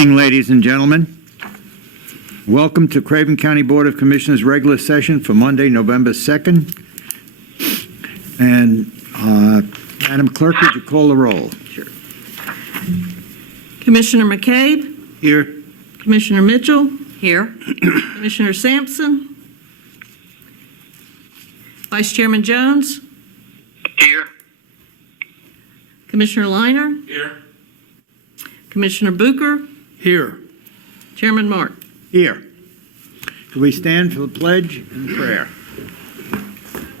Good evening, ladies and gentlemen. Welcome to Craven County Board of Commissioners regular session for Monday, November 2nd. And Madam Clerk, would you call the roll? Sure. Commissioner McCabe? Here. Commissioner Mitchell? Here. Commissioner Sampson? Vice Chairman Jones? Here. Commissioner Liner? Here. Commissioner Booker? Here. Chairman Mark? Here. Do we stand for the pledge and prayer?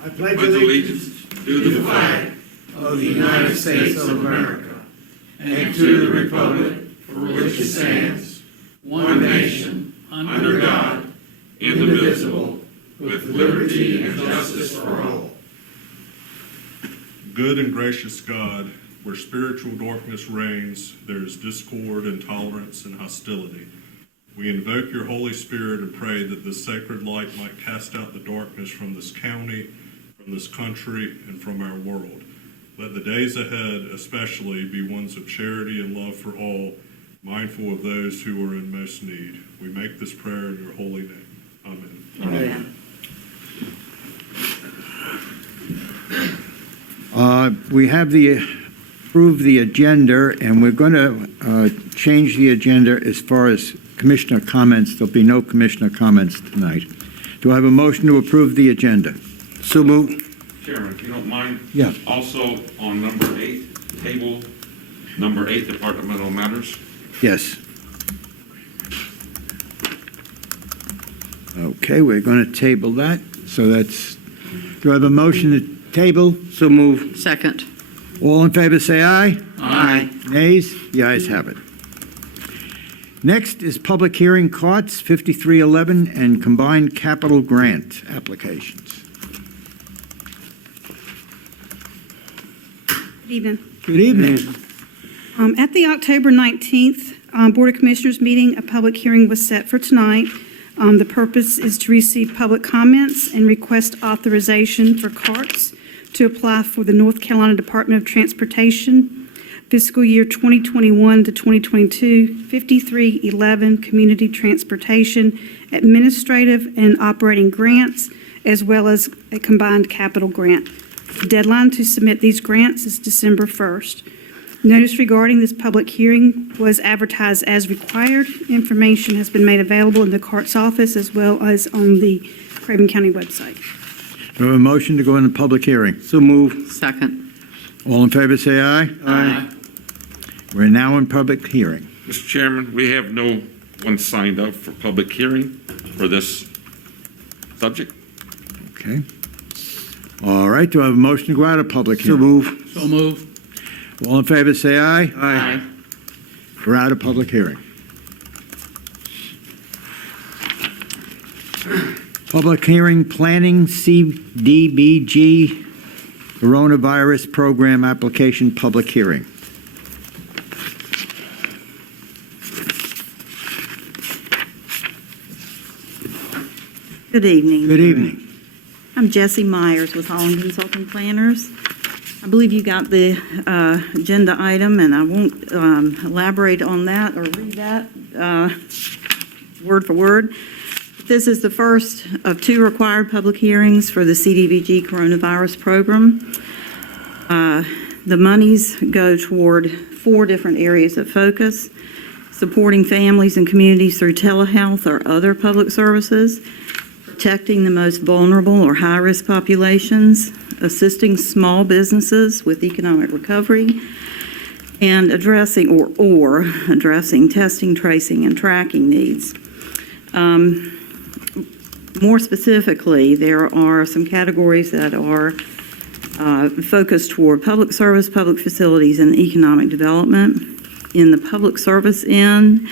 I pledge allegiance to the flag of the United States of America and to the republic for which it stands, one nation, under God, indivisible, with liberty and justice for all. Good and gracious God, where spiritual darkness reigns, there is discord, intolerance, and hostility. We invoke your Holy Spirit and pray that this sacred light might cast out the darkness from this county, from this country, and from our world. Let the days ahead especially be ones of charity and love for all, mindful of those who are in most need. We make this prayer in your holy name. Amen. Amen. We have approved the agenda, and we're going to change the agenda as far as commissioner comments. There'll be no commissioner comments tonight. Do I have a motion to approve the agenda? So moved. Chairman, if you don't mind. Yeah. Also on number 8, table number 8, departmental matters. Yes. Okay, we're going to table that. So that's, do I have a motion to table? So move. Second. All in favor, say aye. Aye. Nays? The ayes have it. Next is public hearing CARTS 5311 and combined capital grant applications. Good evening. Good evening. At the October 19th Board of Commissioners meeting, a public hearing was set for tonight. The purpose is to receive public comments and request authorization for CARTS to apply for the North Carolina Department of Transportation fiscal year 2021 to 2022 5311 Community Transportation Administrative and Operating Grants, as well as a combined capital grant. The deadline to submit these grants is December 1st. Notice regarding this public hearing was advertised as required. Information has been made available in the CARTS office as well as on the Craven County website. Do I have a motion to go into public hearing? So move. Second. All in favor, say aye. Aye. We're now in public hearing. Mr. Chairman, we have no one signed up for public hearing for this subject. Okay. All right, do I have a motion to go out of public hearing? So move. All in favor, say aye. Aye. We're out of public hearing. Public hearing planning CDBG coronavirus program application public hearing. Good evening. Good evening. I'm Jessie Myers with Holland Consulting Planners. I believe you got the agenda item, and I won't elaborate on that or read that word for word. This is the first of 2 required public hearings for the CDBG coronavirus program. The monies go toward 4 different areas of focus: supporting families and communities through telehealth or other public services, protecting the most vulnerable or high-risk populations, assisting small businesses with economic recovery, and addressing testing, tracing, and tracking needs. More specifically, there are some categories that are focused toward public service, public facilities, and economic development. In the public service end,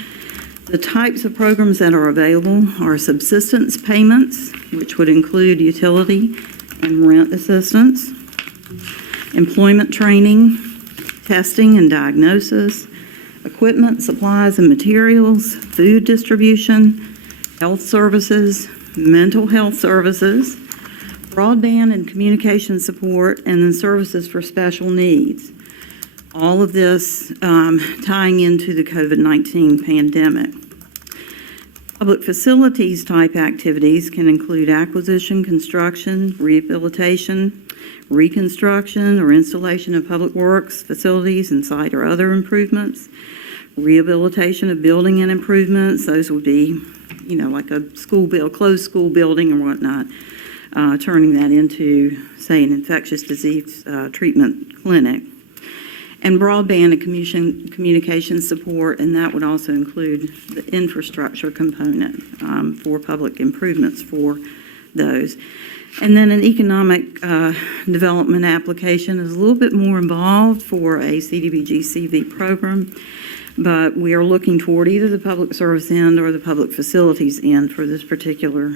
the types of programs that are available are subsistence payments, which would include utility and rent assistance, employment training, testing and diagnosis, equipment, supplies and materials, food distribution, health services, mental health services, broadband and communication support, and then services for special needs. All of this tying into the COVID-19 pandemic. Public facilities type activities can include acquisition, construction, rehabilitation, reconstruction, or installation of public works, facilities, and site or other improvements, rehabilitation of building and improvements. Those would be, like a closed school building or whatnot, turning that into, say, an infectious disease treatment clinic. And broadband and communication support, and that would also include the infrastructure component for public improvements for those. And then an economic development application is a little bit more involved for a CDBG CV program, but we are looking toward either the public service end or the public facilities end for this particular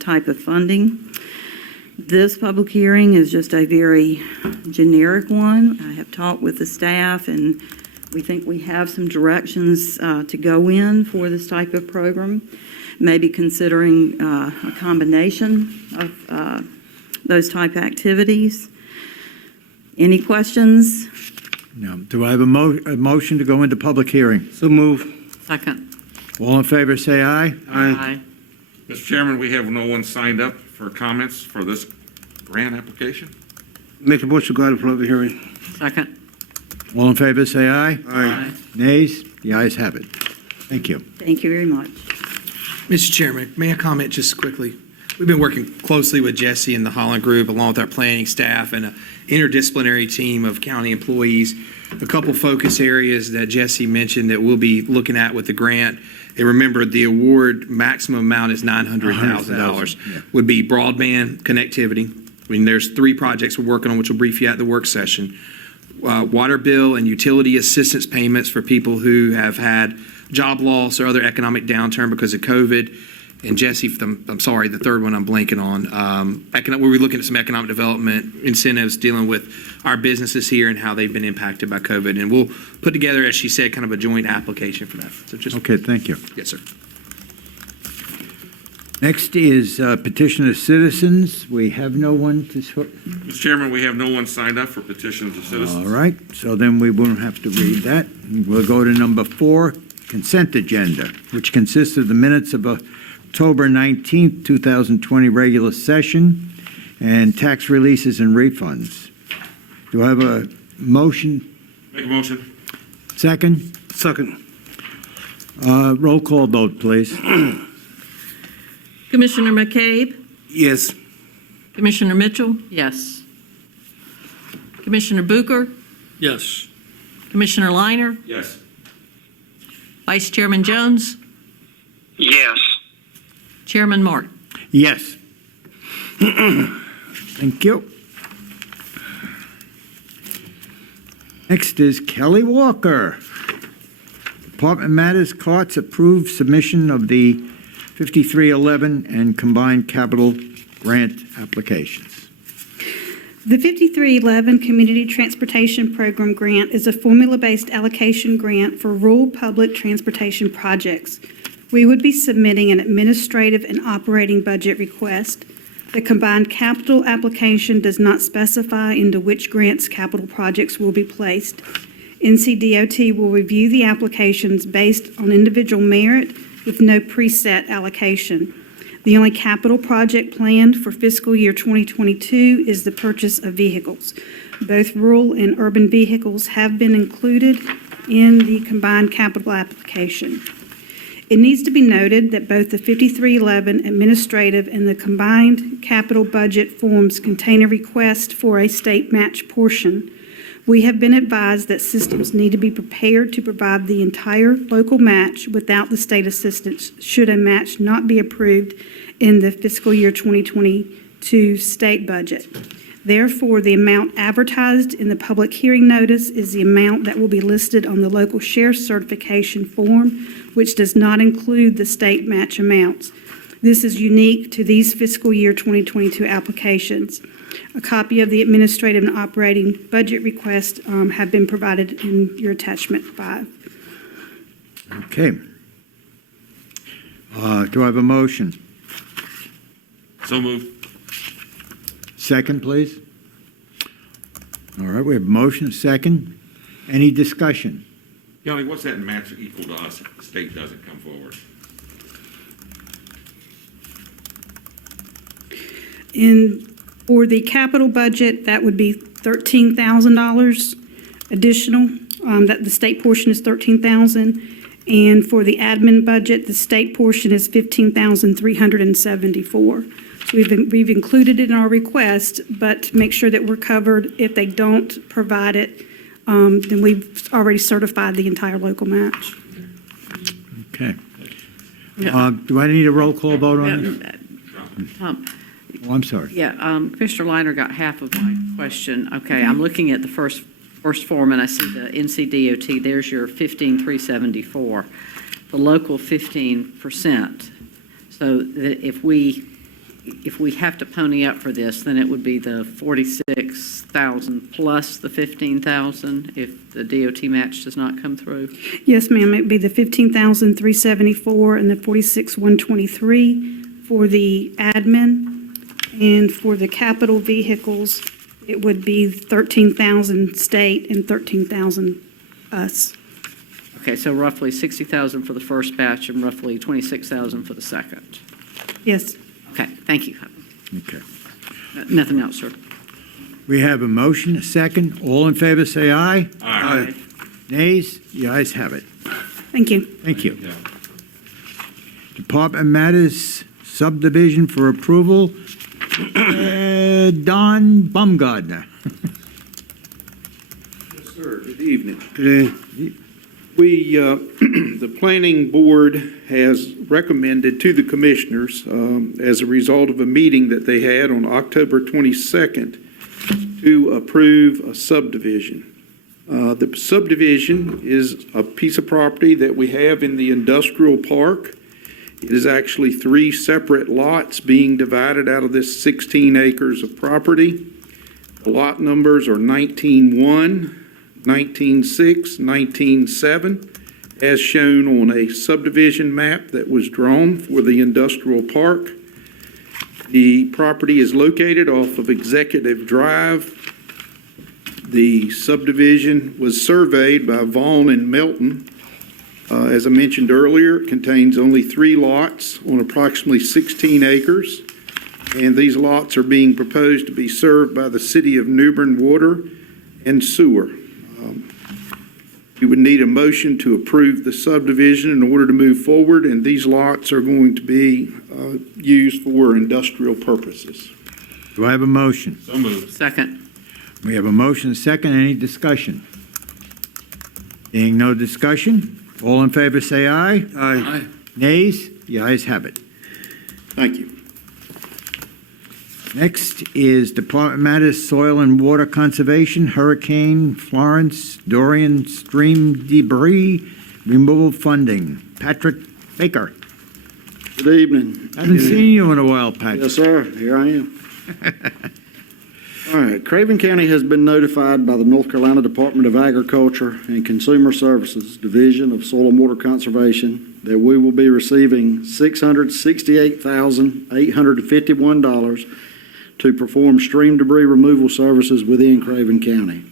type of funding. This public hearing is just a very generic one. I have talked with the staff, and we think we have some directions to go in for this type of program, maybe considering a combination of those type activities. Any questions? No. Do I have a motion to go into public hearing? So move. Second. All in favor, say aye. Aye. Mr. Chairman, we have no one signed up for comments for this grant application. Make a motion to go out of public hearing. Second. All in favor, say aye. Aye. Nays? The ayes have it. Thank you. Thank you very much. Mr. Chairman, may I comment just quickly? We've been working closely with Jesse and the Holland Group, along with our planning staff and an interdisciplinary team of county employees. A couple focus areas that Jesse mentioned that we'll be looking at with the grant. And remember, the award maximum amount is $900,000. Yeah. Would be broadband connectivity. I mean, there's 3 projects we're working on, which will brief you at the work session. Water bill and utility assistance payments for people who have had job loss or other economic downturn because of COVID. And Jesse, I'm sorry, the third one I'm blanking on. We're looking at some economic development incentives dealing with our businesses here and how they've been impacted by COVID. And we'll put together, as she said, kind of a joint application for that. So just Okay, thank you. Yes, sir. Next is Petition of Citizens. We have no one to... Mr. Chairman, we have no one signed up for petitions of citizens. All right, so then we won't have to read that. We'll go to number 4, consent agenda, which consists of the minutes of October 19th, 2020 regular session and tax releases and refunds. Do I have a motion? Make a motion. Second? Second. Roll call vote, please. Commissioner McCabe? Yes. Commissioner Mitchell? Yes. Commissioner Booker? Yes. Commissioner Liner? Yes. Vice Chairman Jones? Yes. Chairman Mark? Yes. Thank you. Next is Kelly Walker. Department Matters Carts approved submission of the 5311 and combined capital grant applications. The 5311 Community Transportation Program Grant is a formula-based allocation grant for rural public transportation projects. We would be submitting an administrative and operating budget request. The combined capital application does not specify into which grants capital projects will be placed. NCDOT will review the applications based on individual merit with no preset allocation. The only capital project planned for fiscal year 2022 is the purchase of vehicles. Both rural and urban vehicles have been included in the combined capital application. It needs to be noted that both the 5311 administrative and the combined capital budget forms contain a request for a state match portion. We have been advised that systems need to be prepared to provide the entire local match without the state assistance should a match not be approved in the fiscal year 2022 state budget. Therefore, the amount advertised in the public hearing notice is the amount that will be listed on the local share certification form, which does not include the state match amounts. This is unique to these fiscal year 2022 applications. A copy of the administrative and operating budget request have been provided in your attachment 5. Okay. Do I have a motion? So moved. Second, please. All right, we have a motion, second. Any discussion? Kelly, what's that match equal to us if the state doesn't come forward? For the capital budget, that would be $13,000 additional, that the state portion is $13,000. And for the admin budget, the state portion is $15,374. So we've included it in our request, but to make sure that we're covered, if they don't provide it, then we've already certified the entire local match. Okay. Yeah. Do I need a roll call vote on this? Tom, Oh, I'm sorry. Yeah, Commissioner Liner got half of my question. Okay, I'm looking at the first form, and I see the NCDOT, there's your 15,374, the local 15%. So that if we have to pony up for this, then it would be the 46,000 plus the 15,000 if the DOT match does not come through? Yes, ma'am, it'd be the $15,374 and the $46,123 for the admin. And for the capital vehicles, it would be 13,000 state and 13,000 us. Okay, so roughly 60,000 for the first batch and roughly 26,000 for the second. Yes. Okay, thank you. Okay. Nothing else, sir. We have a motion, a second. All in favor, say aye. Aye. Nays? The ayes have it. Thank you. Thank you. Department matters, subdivision for approval. Don Baumgartner. Yes, sir. Good evening. We, the planning board has recommended to the commissioners, as a result of a meeting that they had on October 22nd, to approve a subdivision. The subdivision is a piece of property that we have in the industrial park. It is actually 3 separate lots being divided out of this 16 acres of property. The lot numbers are 19-1, 19-6, 19-7, as shown on a subdivision map that was drawn for the industrial park. The property is located off of Executive Drive. The subdivision was surveyed by Vaughn and Melton. As I mentioned earlier, it contains only 3 lots on approximately 16 acres, and these lots are being proposed to be served by the City of New Bern Water and Sewer. We would need a motion to approve the subdivision in order to move forward, and these lots are going to be used for industrial purposes. Do I have a motion? So moved. Second. We have a motion, a second. Any discussion? Being no discussion, all in favor say aye. Aye. Nays? The ayes have it. Thank you. Next is Department Matters, Soil and Water Conservation, Hurricane Florence, Dorian Stream Debris Removal Funding. Patrick Baker. Good evening. Haven't seen you in a while, Patrick. Yes, sir. Here I am. All right. Craven County has been notified by the North Carolina Department of Agriculture and Consumer Services Division of Soil and Water Conservation that we will be receiving $668,851 to perform stream debris removal services within Craven County.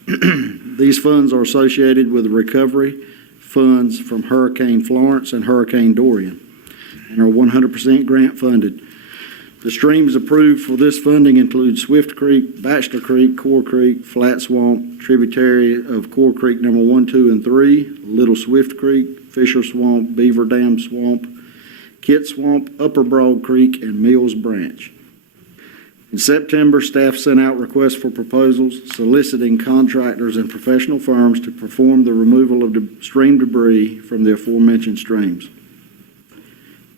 These funds are associated with the recovery funds from Hurricane Florence and Hurricane Dorian and are 100% grant funded. The streams approved for this funding include Swift Creek, Bachelor Creek, Core Creek, Flat Swamp, tributary of Core Creek number 1, 2, and 3, Little Swift Creek, Fisher Swamp, Beaver Dam Swamp, Kit Swamp, Upper Broad Creek, and Mills Branch. In September, staff sent out requests for proposals soliciting contractors and professional firms to perform the removal of stream debris from the aforementioned streams.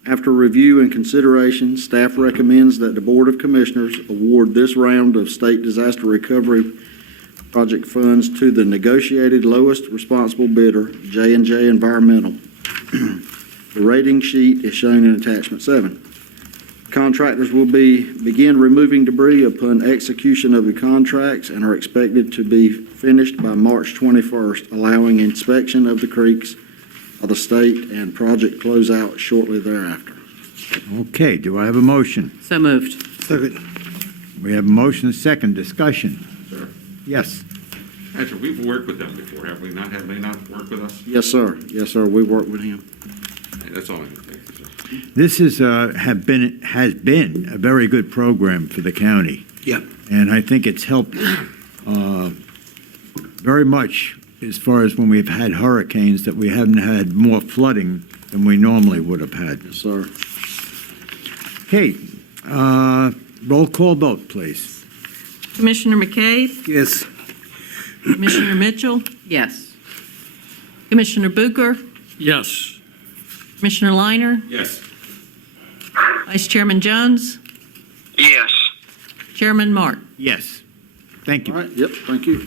After review and consideration, staff recommends that the Board of Commissioners award this round of state disaster recovery project funds to the negotiated lowest responsible bidder, J&J Environmental. The rating sheet is shown in attachment 7. Contractors will begin removing debris upon execution of the contracts and are expected to be finished by March 21st, allowing inspection of the creeks of the state and project closeout shortly thereafter. Okay, do I have a motion? So moved. We have a motion, a second. Discussion. Yes. Patrick, we've worked with them before, have we not? Have they not worked with us? Yes, sir. Yes, sir. We work with him. Hey, that's all I can say. This is, has been a very good program for the county. Yeah. And I think it's helped very much as far as when we've had hurricanes, that we haven't had more flooding than we normally would have had. Yes, sir. Okay, roll call vote, please. Commissioner McCabe, Yes. Commissioner Mitchell, Yes. Commissioner Booker, Yes. Commissioner Liner, Yes. Vice Chairman Jones, Yes. Chairman Mark. Yes. Thank All you. right, yep, thank you.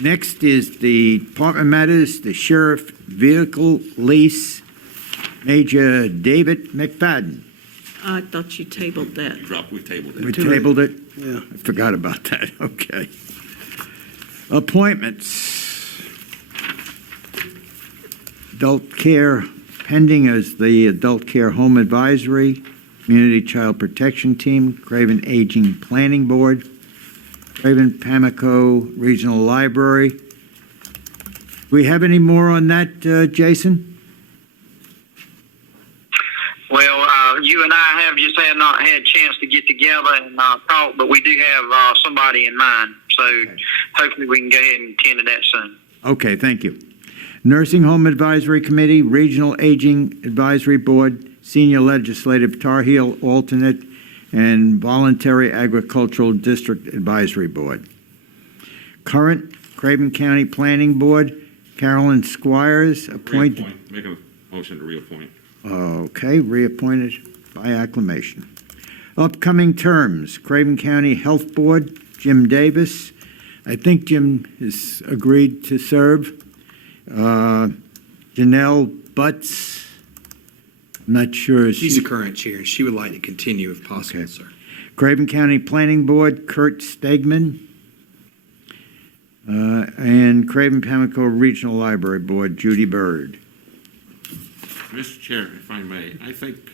Next is the Department Matters, the Sheriff Vehicle Lease, Major David McFadden. I thought you tabled that. We tabled it. We tabled it? Yeah. I forgot about that, okay. Appointments. Adult Care pending as the Adult Care Home Advisory, Community Child Protection Team, Craven Aging Planning Board, Craven Pamlico Regional Library. Do we have any more on that, Jason? Well, you and I have just not had a chance to get together and talk, but we do have somebody in mind. So hopefully we can go ahead and attend to that soon. Okay, thank you. Nursing Home Advisory Committee, Regional Aging Advisory Board, Senior Legislative Tar Heel Alternate, and Voluntary Agricultural District Advisory Board. Current Craven County Planning Board, Carolyn Squires, appointed. Make a motion to reappoint. Okay, reappointed by acclamation. Upcoming terms, Craven County Health Board, Jim Davis. I think Jim has agreed to serve. Janelle Butts, I'm not sure. She's the current chair. She would like to continue if possible, Okay. sir. Craven County Planning Board, Kurt Stegman. And Craven Pamlico Regional Library Board, Judy Bird. Mr. Chair, if I may, I think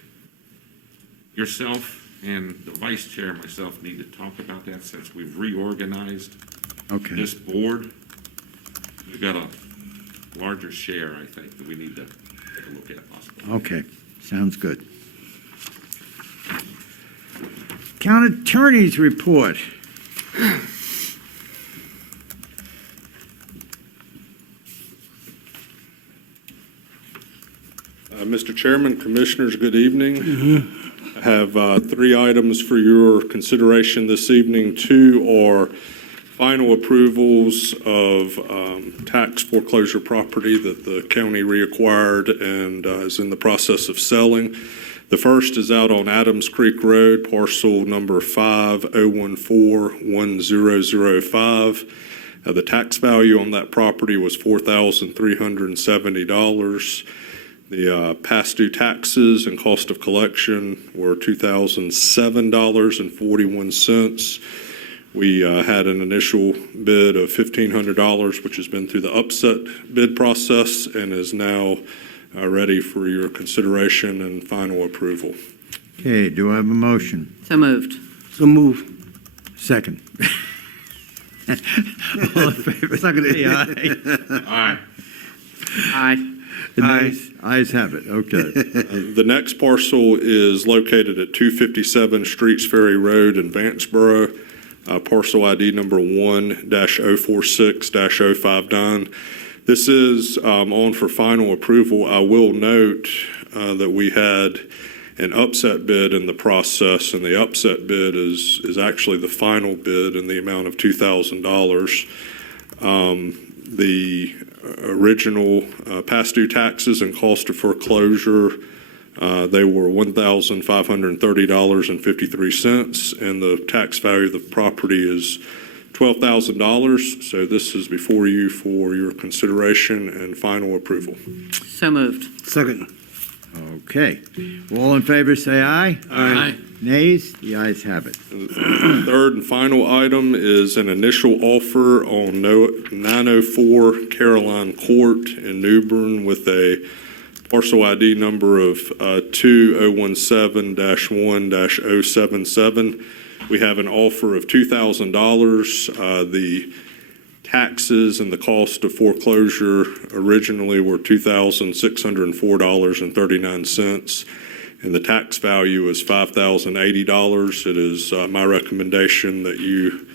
yourself and the vice chair and myself need to talk about that since we've reorganized Okay. this board. We've got a larger share, I think, that we need to take a look at possibly. Okay, sounds good. County Attorney's Report. Mr. Chairman, Commissioners, good evening. I have 3 items for your consideration this evening. 2 are final approvals of tax foreclosure property that the county reacquired and is in the process of selling. The first is out on Adams Creek Road, parcel number 50141005. The tax value on that property was $4,370. The past due taxes and cost of collection were $2,007.41. We had an initial bid of $1,500, which has been through the upset bid process and is now ready for your consideration and final approval. Okay, do I have a motion? So moved. So move. Second. All in favor? Second. Aye. Aye. Aye. Ayes have it, okay. The next parcel is located at 257 Streets Ferry Road in Vanceboro, parcel ID number 1-046-059. This is on for final approval. I will note that we had an upset bid in the process, and the upset bid is actually the final bid in the amount of $2,000. The original past due taxes and cost of foreclosure, they were $1,530.53, and the tax value of the property is $12,000. So this is before you for your consideration and final approval. So moved. Second. Okay. All in favor, say aye. Aye. Nays? The ayes have it. Third and final item is an initial offer on 904 Caroline Court in Newbern with a parcel ID number of 2017-1-077. We have an offer of $2,000. The taxes and the cost of foreclosure originally were $2,604.39, and the tax value is $5,080. It is my recommendation that you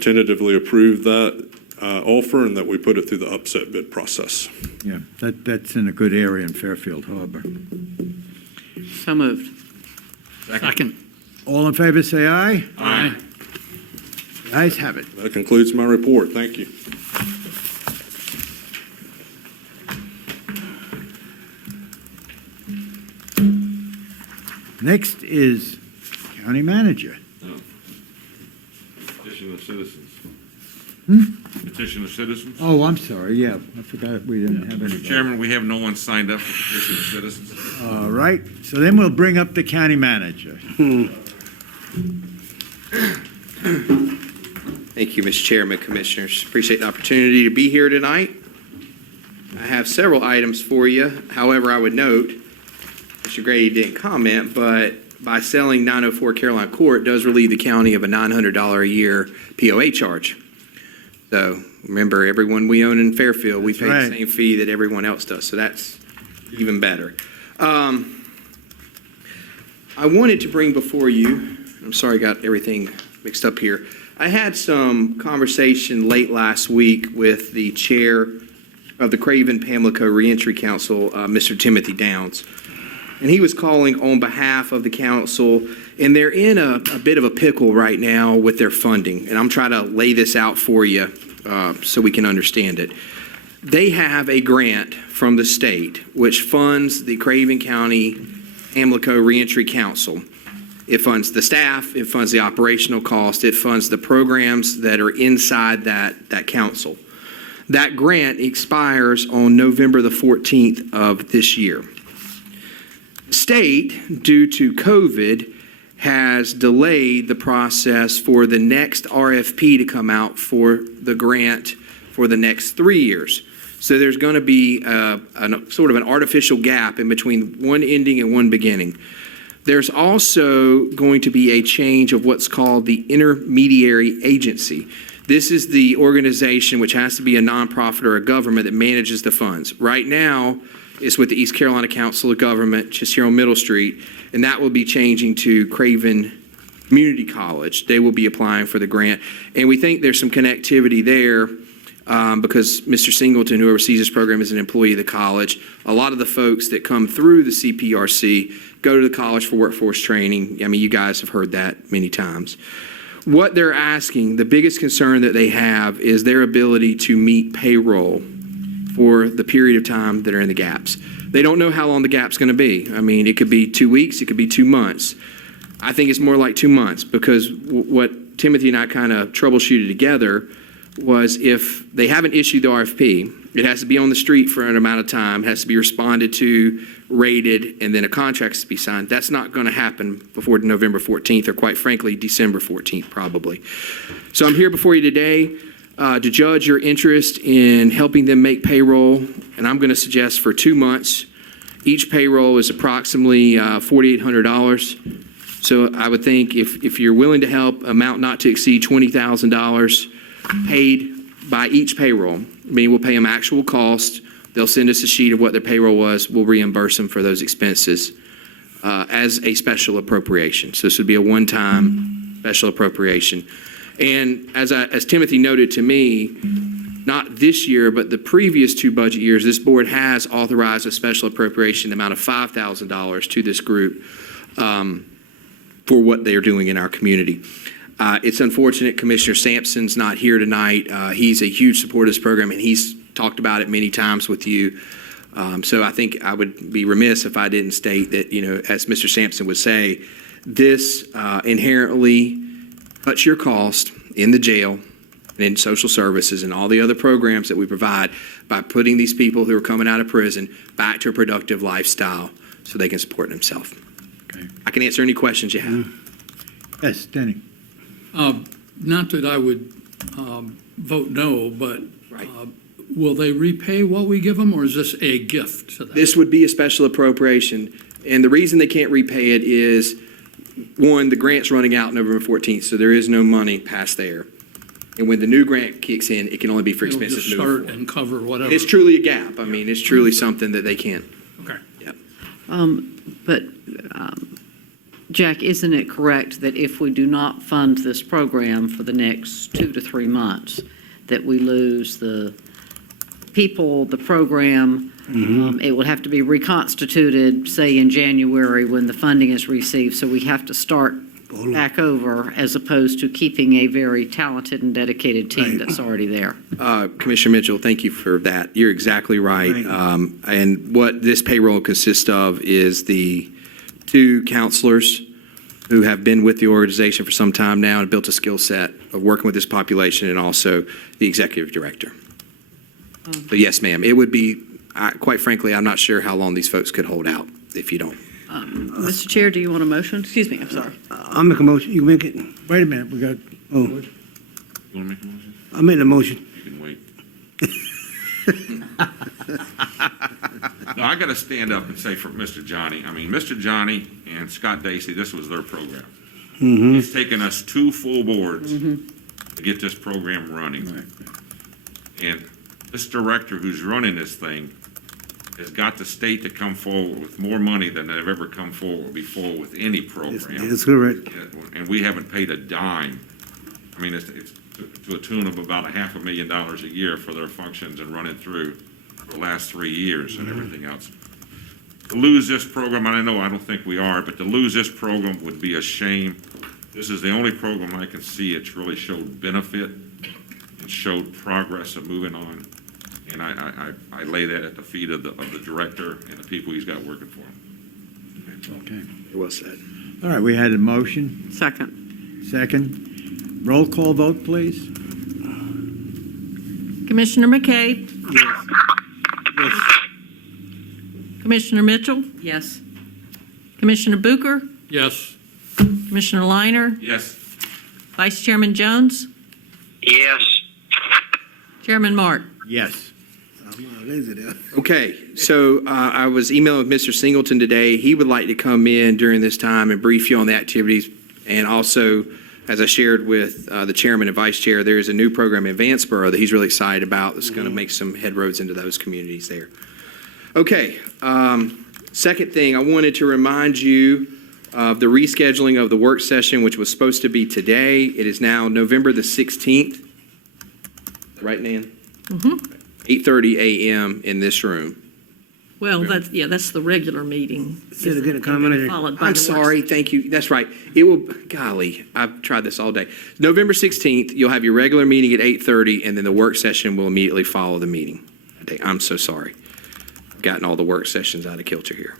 tentatively approve that offer and that we put it through the upset bid process. Yeah, that's in a good area in Fairfield Harbor. So moved. Second. All in favor, say aye. Aye. The ayes have it. That concludes my report. Thank you. Next is county manager. Petition of Citizens. Petition of Citizens. Oh, I'm sorry, yeah, I forgot we didn't have any. Mr. Chairman, we have no one signed up for Petition of Citizens. All right, so then we'll bring up the county manager. Thank you, Mr. Chairman, Commissioners. Appreciate the opportunity to be here tonight. I have several items for you. However, I would note, Mr. Grady didn't comment, but by selling 904 Caroline Court does relieve the county of a $900 a year POA charge. So remember, everyone we own in Fairfield, we pay right. the same fee that everyone else does. So that's even better. I wanted to bring before you, I'm sorry I got everything mixed up here. I had some conversation late last week with the chair of the Craven Pamlico Reentry Council, Mr. Timothy Downs. And he was calling on behalf of the council, and they're in a bit of a pickle right now with their funding. And I'm trying to lay this out for you so we can understand it. They have a grant from the state which funds the Craven County Pamlico Reentry Council. It funds the staff, it funds the operational cost, it funds the programs that are inside that council. That grant expires on November the 14th of this year. State, due to COVID, has delayed the process for the next RFP to come out for the grant for the next 3 years. So there's going to be sort of an artificial gap in between one ending and one beginning. There's also going to be a change of what's called the intermediary agency. This is the organization which has to be a nonprofit or a government that manages the funds. Right now, it's with the East Carolina Council of Government, just here on Middle Street, and that will be changing to Craven Community College. They will be applying for the grant, and we think there's some connectivity there because Mr. Singleton, who oversees this program, is an employee of the college. A lot of the folks that come through the CPRC go to the college for workforce training. I mean, you guys have heard that many times. What they're asking, the biggest concern that they have is their ability to meet payroll for the period of time that are in the gaps. They don't know how long the gap's going to be. I mean, it could be 2 weeks, it could be 2 months. I think it's more like 2 months because what Timothy and I kind of troubleshooted together was if they haven't issued the RFP, it has to be on the street for an amount of time, has to be responded to, rated, and then a contract has to be signed. That's not going to happen before November 14th or, quite frankly, December 14th probably. So I'm here before you today to judge your interest in helping them make payroll, and I'm going to suggest for 2 months. Each payroll is approximately $4,800. So I would think if you're willing to help, amount not to exceed $20,000 paid by each payroll. I mean, we'll pay them actual cost. They'll send us a sheet of what their payroll was. We'll reimburse them for those expenses as a special appropriation. So this would be a one-time special appropriation. And as Timothy noted to me, not this year, but the previous 2 budget years, this board has authorized a special appropriation amount of $5,000 to this group for what they are doing in our community. It's unfortunate Commissioner Sampson's not here tonight. He's a huge supporter of this program, and he's talked about it many times with you. So I think I would be remiss if I didn't state that, you know, as Mr. Sampson would say, this inherently cuts your cost in the jail and in social services and all the other programs that we provide by putting these people who are coming out of prison back to a productive lifestyle so they can support themselves. Okay. I can answer any questions you have. Yes, Denny. Not that I would vote no, but Right. will they repay what we give them, or is this a gift to them? This would be a special appropriation, and the reason they can't repay it is one, the grant's running out November 14th, so there is no money past there. And when the new grant kicks in, it can only be for It'll expenses just moving start forward. and cover whatever. It's truly a gap. I mean, it's truly something that they can't. Okay. But, Jack, isn't it correct that if we do not fund this program for the next 2 to 3 months, that we lose the people, the program? It will have to be reconstituted, say, in January when the funding is received, so we have to start back over as opposed to keeping a very talented and dedicated team that's already there. Commissioner Mitchell, thank you for that. You're exactly right. And what this payroll consists of is the 2 counselors who have been with the organization for some time now and built a skill set of working with this population, and also the executive director. But yes, ma'am, it would be, quite frankly, I'm not sure how long these folks could hold out if you don't. Mr. Chair, do you want a motion? Excuse me, I'm sorry. I'll make a motion. You make it. Wait a minute, we got, Oh, You want to make a motion? I made the motion. You can wait. No, I got to stand up and say for Mr. Johnny, I mean, Mr. Johnny and Scott Dacey, this was their program. It's taken us 2 full boards to get this program running. And this director who's running this thing has got the state to come forward with more money than they've ever come forward before with any program. That's correct. And we haven't paid a dime. I mean, it's to a tune of about $500,000 a year for their functions and running through for the last 3 years and everything else. To lose this program, I don't think we are, but to lose this program would be a shame. This is the only program I can see it's really showed benefit and showed progress of moving on. And I lay that at the feet of the director and the people he's got working for him. okay. Well said. All right, we had a motion, Second. second. Roll call vote, please. Commissioner McKay? Commissioner Mitchell? Yes. Commissioner Bucher? Yes. Commissioner Liner? Yes. Vice Chairman Jones? Yes. Chairman Mark? Yes. I'm lazy there. Okay, so I was emailing with Mr. Singleton today. He would like to come in during this time and brief you on the activities. And also, as I shared with the chairman and vice chair, there is a new program in Vanceboro that he's really excited about that's going to make some headroads into those communities there. Okay, second thing, I wanted to remind you of the rescheduling of the work session, which was supposed to be today. It is now November the 16th. Right, Nan? 8:30 a.m. in this room. Well, that's the regular meeting. Say it again, comment. Followed by I'm the work sorry, thank you. That's right. It will, golly, I've tried this all day. November 16th, you'll have your regular meeting at 8:30, and then the work session will immediately follow the meeting. I'm so sorry. I've gotten all the work sessions out of kilter here.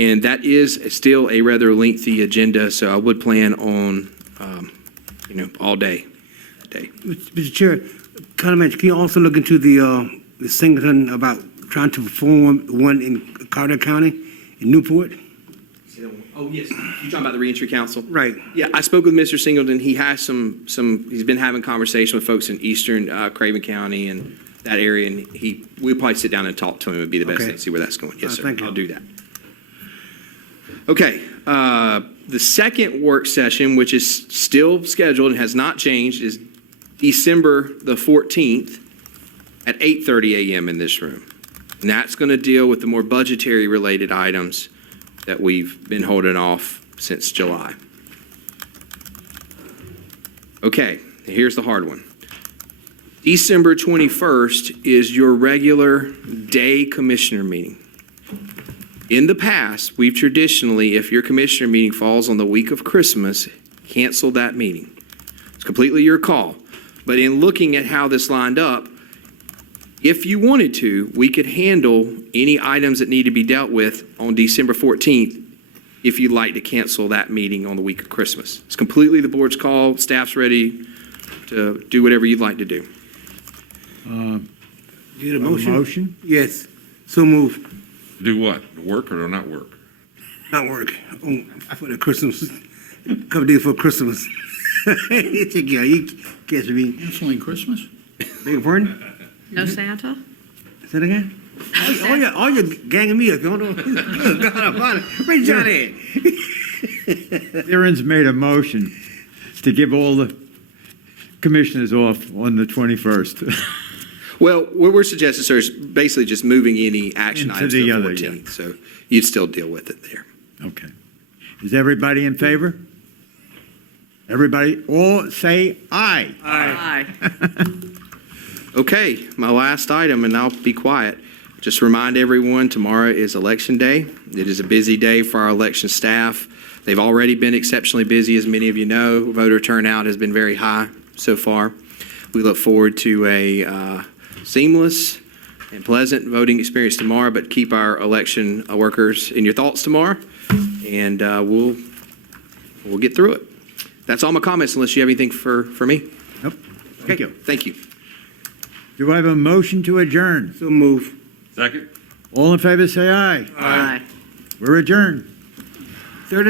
And that is still a rather lengthy agenda, so I would plan on, all day. Mr. Chair, comment, can you also look into the Singleton about trying to perform one in Carter County, in Newport? Oh, yes. You're talking about the reentry council? Right. Yeah, I spoke with Mr. Singleton. He has he's been having conversation with folks in eastern Craven County and that area, and we'll probably sit down and talk to him. It would be the best Okay. thing to see where that's going. Yes, sir. Thank you. I'll do that. Okay, the second work session, which is still scheduled and has not changed, is December the 14th at 8:30 a.m. in this room. And that's going to deal with the more budgetary related items that we've been holding off since July. Okay, here's the hard one. December 21st is your regular day commissioner meeting. In the past, we've traditionally, if your commissioner meeting falls on the week of Christmas, canceled that meeting. It's completely your call. But in looking at how this lined up, if you wanted to, we could handle any items that need to be dealt with on December 14th if you'd like to cancel that meeting on the week of Christmas. It's completely the board's call. Staff's ready to do whatever you'd like to do. Get a motion? Motion? Yes. So move. Do what? Work or not work? Not work. For the Christmas, couple days for Christmas. You catch me. Canceling Christmas? Beg your pardon? No Santa? Say that again? All you ganging me up. You don't know. God, I'm fine. Where's Johnny at? Aaron's made a motion to give all the commissioners off on the 21st. Well, what we're suggesting, sir, is basically just moving any action Into items to the the other, 14th. So you'd still deal with it there. Okay. Is everybody in favor? Everybody, all say aye. Aye. Okay, my last item, and I'll be quiet. Just remind everyone, tomorrow is Election Day. It is a busy day for our election staff. They've already been exceptionally busy, as many of you know. Voter turnout has been very high so far. We look forward to a seamless and pleasant voting experience tomorrow, but keep our election workers in your thoughts tomorrow, and we'll get through it. That's all my comments, unless you have anything for me. Nope. Thank you. Thank you. Do I have a motion to adjourn? So move. Second? All in favor, say aye. Aye. We're adjourned. Third